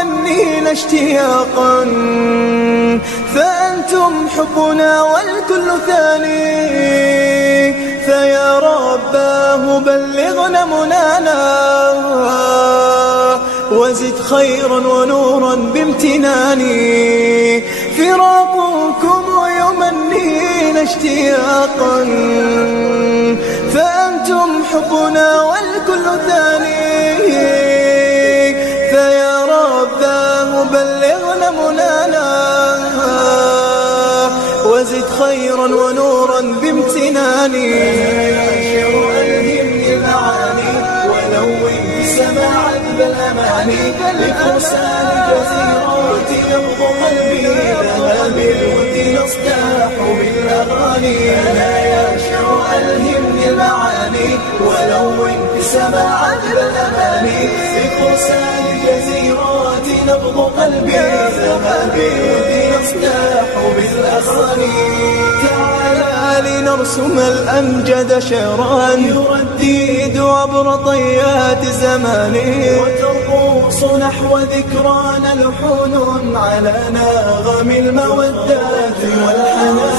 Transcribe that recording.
يمنينا اشتياقا، فأنتم حبنا والكل ثاني. فيا رباه بلغنا منانا، وزد خيرا ونورا بامتناني. فراقكم يمنينا اشتياقا، فأنتم حبنا والكل ثاني. فيا رباه بلغنا منانا، وزد خيرا ونورا بامتناني. ألهمني المعاني ولون بسماع عذب الأماني، لفرسان الجزيرات يبض قلبي لها بالود نصداح بالأغاني. أنا يعشق ألهمني المعاني ولون بسماع عذب الأماني، لفرسان الجزيرات نبض قلبي لها بالود نصداح بالأغاني. تعالى لنرسم الأمجد شعرا يردد عبر طيات زماني، وترقص نحو ذكرانا لحون على ناغم المودات والحنان.